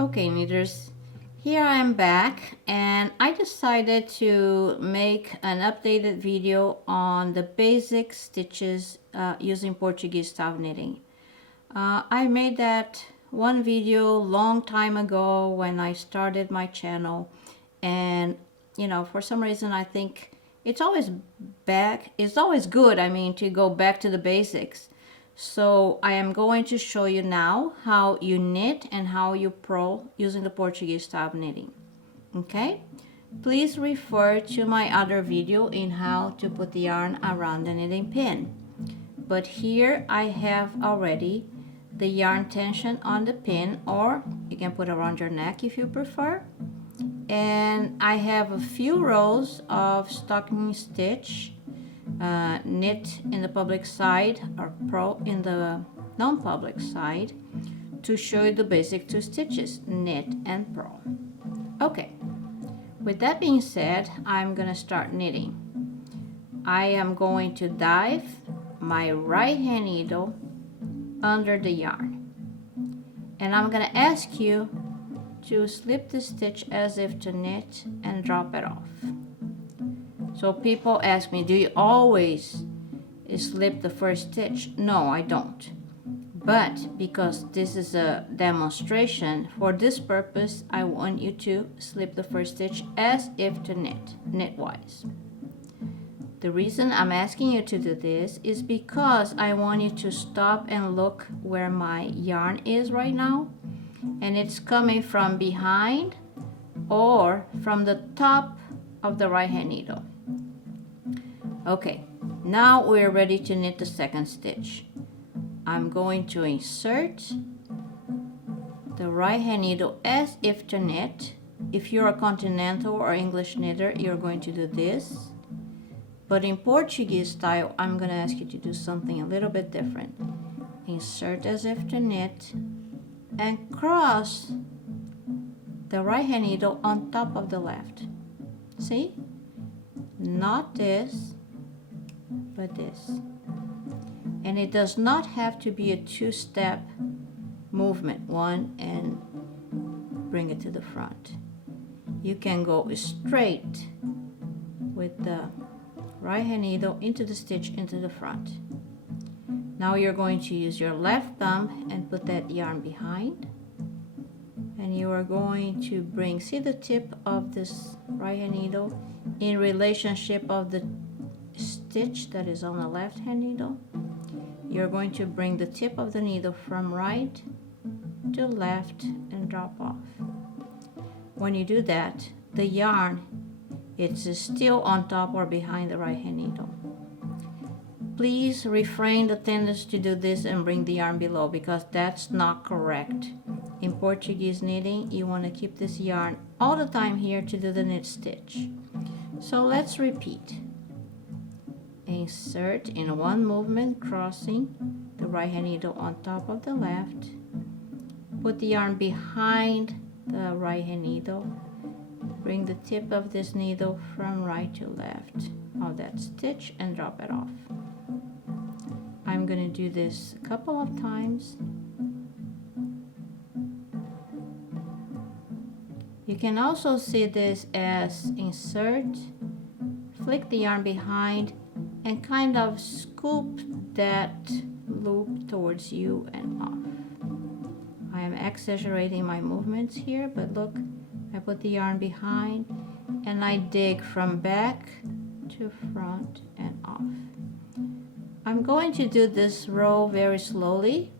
Okay, knitters, here I am back, and I decided to make an updated video on the basic stitches using Portuguese style knitting. I made that one video long time ago when I started my channel, and for some reason I think it's always good, to go back to the basics. So I am going to show you now how you knit and how you purl using the Portuguese style of knitting. Okay? Please refer to my other video in how to put the yarn around the knitting pin. But here I have already the yarn tension on the pin, or you can put around your neck if you prefer. And I have a few rows of stocking stitch, knit in the public side or purl in the non-public side, to show you the basic two stitches, knit and purl. Okay, with that being said, I'm gonna start knitting. I am going to dive my right hand needle under the yarn, and I'm gonna ask you to slip the stitch as if to knit and drop it off. So people ask me, do you always slip the first stitch? No, I don't. But because this is a demonstration, for this purpose, I want you to slip the first stitch as if to knit, knitwise. The reason I'm asking you to do this is because I want you to stop and look where my yarn is right now. And it's coming from behind or from the top of the right hand needle. Okay, now we're ready to knit the second stitch. I'm going to insert the right hand needle as if to knit. If you're a continental or English knitter, you're going to do this. But in Portuguese style, I'm going to ask you to do something a little bit different. Insert as if to knit and cross the right hand needle on top of the left. See? Not this, but this. And it does not have to be a two-step movement, one and bring it to the front. You can go straight with the right hand needle into the stitch into the front. Now you're going to use your left thumb and put that yarn behind, and you are going to bring, see the tip of this right hand needle in relationship of the stitch that is on the left hand needle. You're going to bring the tip of the needle from right to left and drop off. When you do that, the yarn, it's still on top or behind the right hand needle. Please refrain the tendency to do this and bring the yarn below, because that's not correct. In Portuguese knitting, you want to keep this yarn all the time here to do the knit stitch. So let's repeat. Insert in one movement, crossing the right hand needle on top of the left. Put the yarn behind the right hand needle. Bring the tip of this needle from right to left of that stitch and drop it off. I'm going to do this a couple of times. You can also see this as insert, flick the yarn behind, and kind of scoop that loop towards you and off. I am exaggerating my movements here, but look, I put the yarn behind and I dig from back to front and off. I'm going to do this row very slowly.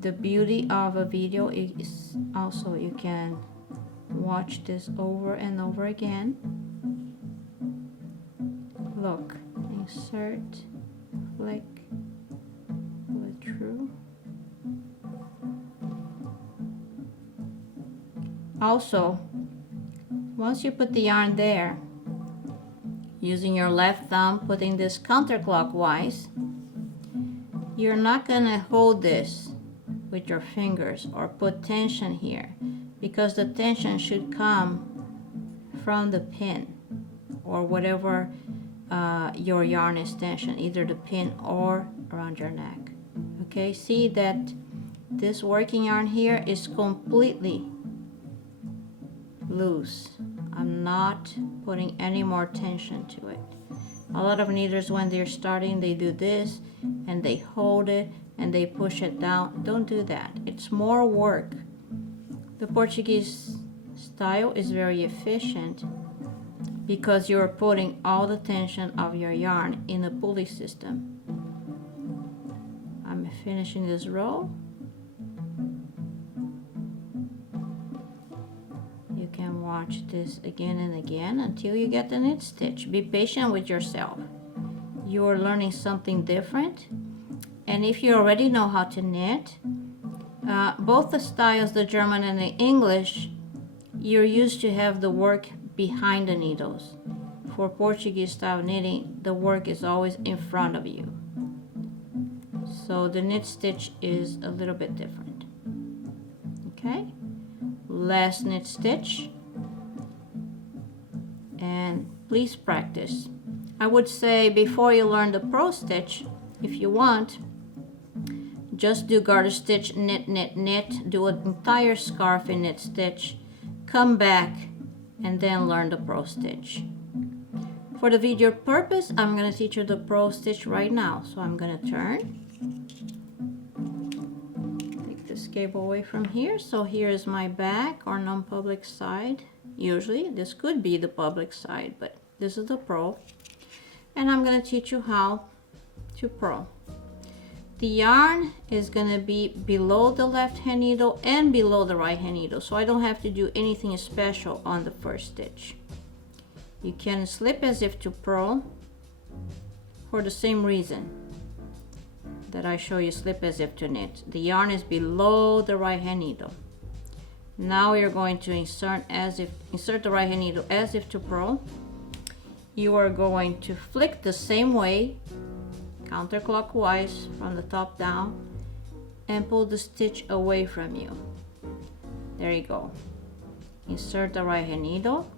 The beauty of a video is also you can watch this over and over again. Look, insert, flick, pull it through. Also, once you put the yarn there, using your left thumb, putting this counterclockwise, you're not gonna hold this with your fingers or put tension here, because the tension should come from the pin or whatever your yarn is tension, either the pin or around your neck. Okay, see that This working yarn here is completely loose. I'm not putting any more tension to it. A lot of knitters, when they're starting, they do this and they hold it and they push it down. Don't do that. It's more work. The Portuguese style is very efficient because you're putting all the tension of your yarn in a pulley system. I'm finishing this row. You can watch this again and again until you get the knit stitch. Be patient with yourself. You're learning something different. And if you already know how to knit, both the styles, the German and the English, you're used to have the work behind the needles. For Portuguese style knitting, the work is always in front of you. So the knit stitch is a little bit different. Okay, last knit stitch. And please practice. I would say before you learn the purl stitch, if you want, just do garter stitch, knit, knit, knit, do an entire scarf in knit stitch, come back, and then learn the purl stitch. For the video purpose, I'm going to teach you the purl stitch right now. So I'm going to turn, take this cable away from here. So here is my back or non-public side. Usually this could be the public side, but this is the purl. And I'm going to teach you how to purl. The yarn is going to be below the left hand needle and below the right hand needle, so I don't have to do anything special on the first stitch. You can slip as if to purl for the same reason that I show you slip as if to knit. The yarn is below the right hand needle. Now you're going to insert the right hand needle as if to purl. You are going to flick the same way, counterclockwise from the top down, and pull the stitch away from you. There you go. Insert the right hand needle,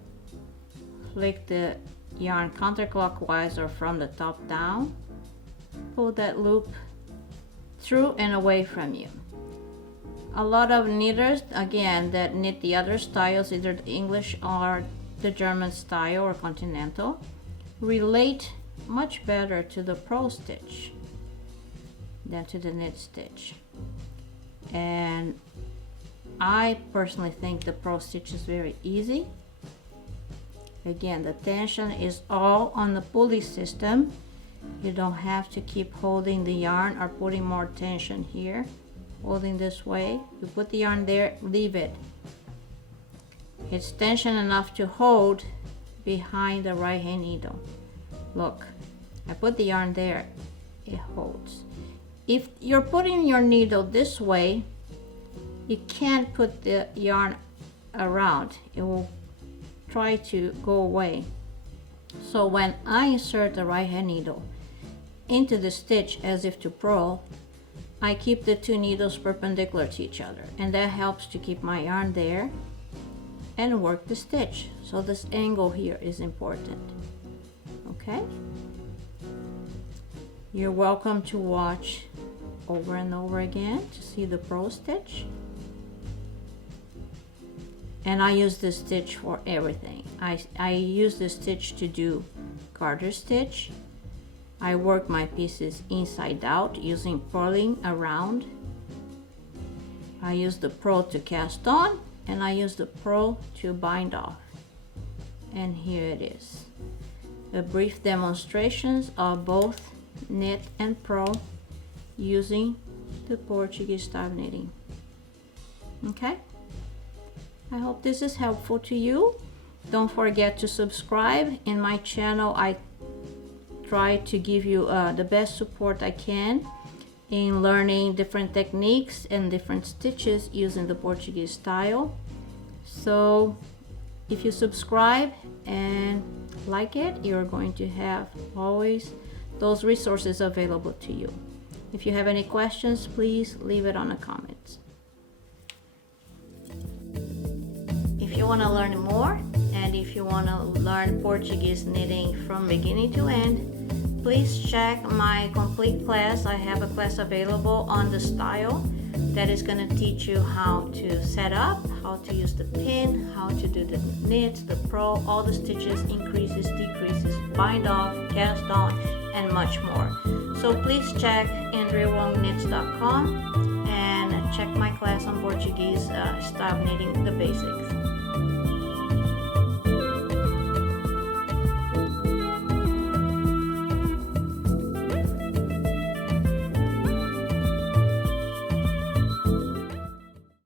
flick the yarn counterclockwise or from the top down, pull that loop through and away from you. A lot of knitters, again, that knit the other styles, either the English or the German style or continental, relate much better to the purl stitch than to the knit stitch. And I personally think the purl stitch is very easy. Again, the tension is all on the pulley system. You don't have to keep holding the yarn or putting more tension here. Holding this way, you put the yarn there, leave it. It's tension enough to hold behind the right hand needle. Look, I put the yarn there, it holds. If you're putting your needle this way, you can't put the yarn around. It will try to go away. So when I insert the right hand needle into the stitch as if to purl, I keep the two needles perpendicular to each other, and that helps to keep my yarn there and work the stitch. So this angle here is important. Okay? You're welcome to watch over and over again to see the purl stitch. And I use this stitch for everything. I use this stitch to do garter stitch. I work my pieces inside out using purling around. I use the purl to cast on, and I use the purl to bind off. And here it is. A brief demonstrations of both knit and purl using the Portuguese style knitting. Okay? I hope this is helpful to you. Don't forget to subscribe. In my channel, I try to give you the best support I can in learning different techniques and different stitches using the Portuguese style. So if you subscribe and like it, you're going to have always those resources available to you. If you have any questions, please leave it on the comments. If you want to learn more, and if you want to learn Portuguese knitting from beginning to end, please check my complete class. I have a class available on the style that is going to teach you how to set up, how to use the pin, how to do the knit, the purl, all the stitches, increases, decreases, bind off, cast on, and much more. So please check andreawongknits.com and check my class on Portuguese style knitting, the basics.